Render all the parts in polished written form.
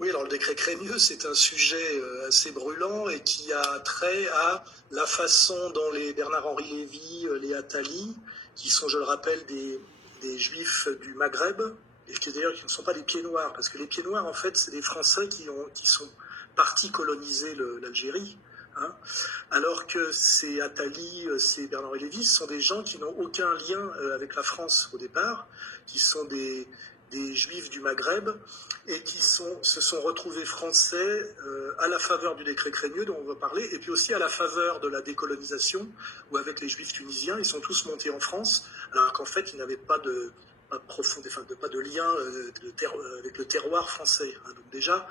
Oui, alors le décret Crémieux, c'est un sujet assez brûlant et qui a trait à la façon dont les Bernard-Henri Lévy, les Attali, qui sont, je le rappelle, des Juifs du Maghreb, et qui d'ailleurs qui ne sont pas des pieds noirs, parce que les pieds noirs, en fait, c'est des Français qui sont partis coloniser l'Algérie, hein, alors que ces Attali, ces Bernard-Henri Lévy, ce sont des gens qui n'ont aucun lien avec la France au départ, qui sont des Juifs du Maghreb et qui se sont retrouvés français à la faveur du décret Crémieux dont on va parler, et puis aussi à la faveur de la décolonisation, où avec les Juifs tunisiens, ils sont tous montés en France, alors qu'en fait, ils n'avaient pas de lien avec le terroir français. Hein. Donc déjà,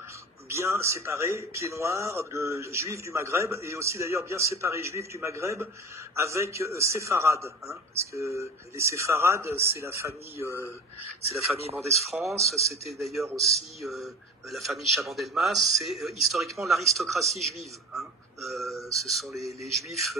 bien séparés, pieds noirs, de Juifs du Maghreb, et aussi d'ailleurs bien séparés Juifs du Maghreb avec séfarades, hein, parce que les séfarades, c'est la famille Mendès France, c'était d'ailleurs aussi la famille Chaban-Delmas, c'est historiquement l'aristocratie juive. Hein. Ce sont les Juifs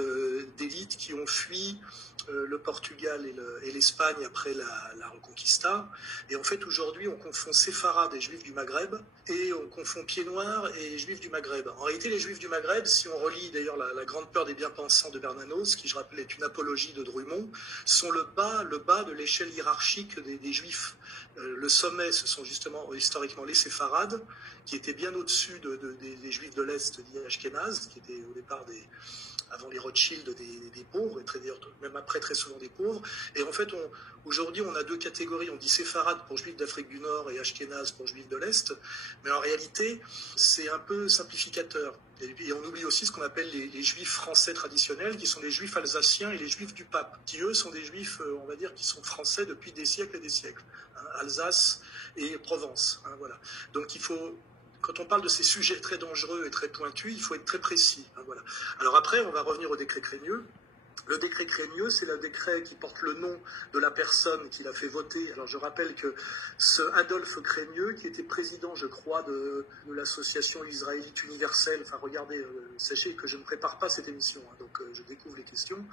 d'élite qui ont fui le Portugal et l'Espagne après la Reconquista. Et en fait, aujourd'hui, on confond séfarades et Juifs du Maghreb, et on confond pieds noirs et Juifs du Maghreb. En réalité, les Juifs du Maghreb, si on relit d'ailleurs la grande peur des bien-pensants de Bernanos, qui je rappelle est une apologie de Drummond, sont le bas de l'échelle hiérarchique des Juifs. Le sommet, ce sont justement historiquement les séfarades, qui étaient bien au-dessus des Juifs de l'Est dits Ashkénazes, qui étaient au départ avant les Rothschild des pauvres, et même après très souvent des pauvres. Et en fait, aujourd'hui, on a deux catégories. On dit séfarades pour Juifs d'Afrique du Nord et Ashkénazes pour Juifs de l'Est. Mais en réalité, c'est un peu simplificateur. Et on oublie aussi ce qu'on appelle les Juifs français traditionnels, qui sont les Juifs alsaciens et les Juifs du pape, qui eux sont des Juifs, on va dire, qui sont français depuis des siècles et des siècles. Hein, Alsace et Provence. Hein, voilà. Donc quand on parle de ces sujets très dangereux et très pointus, il faut être très précis. Hein, voilà. Alors après, on va revenir au décret Crémieux. Le décret Crémieux, c'est le décret qui porte le nom de la personne qui l'a fait voter. Alors je rappelle que ce Adolphe Crémieux, qui était président, je crois, de l'association israélite universelle, enfin regardez, sachez que je ne prépare pas cette émission, hein, donc je découvre les questions.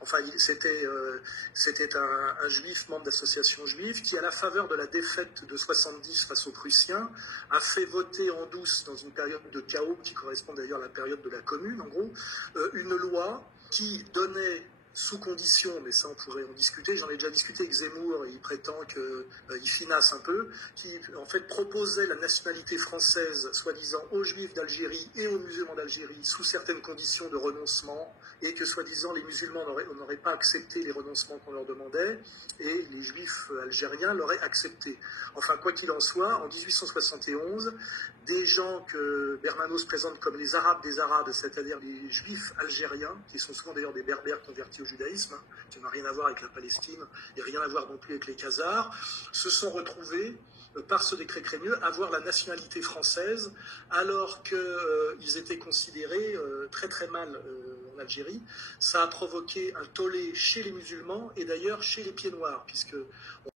Enfin, c'était un juif, membre d'association juive, qui, à la faveur de la défaite de 70 face aux Prussiens, a fait voter en douce, dans une période de chaos, qui correspond d'ailleurs à la période de la Commune, en gros, une loi qui donnait sous condition, mais ça on pourrait en discuter, j'en ai déjà discuté avec Zemmour, et il prétend qu'il finasse un peu, qui en fait proposait la nationalité française, soi-disant aux Juifs d'Algérie et aux musulmans d'Algérie, sous certaines conditions de renoncement, et que soi-disant les musulmans n'auraient pas accepté les renoncements qu'on leur demandait, et les Juifs algériens l'auraient accepté. Enfin, quoi qu'il en soit, en 1871, des gens que Bernanos présente comme les Arabes des Arabes, c'est-à-dire les Juifs algériens, qui sont souvent d'ailleurs des Berbères convertis au judaïsme, hein, qui n'ont rien à voir avec la Palestine, et rien à voir non plus avec les Khazars, se sont retrouvés, par ce décret Crémieux, avoir la nationalité française, alors qu'ils étaient considérés très très mal en Algérie. Ça a provoqué un tollé chez les musulmans, et d'ailleurs chez les pieds noirs, puisque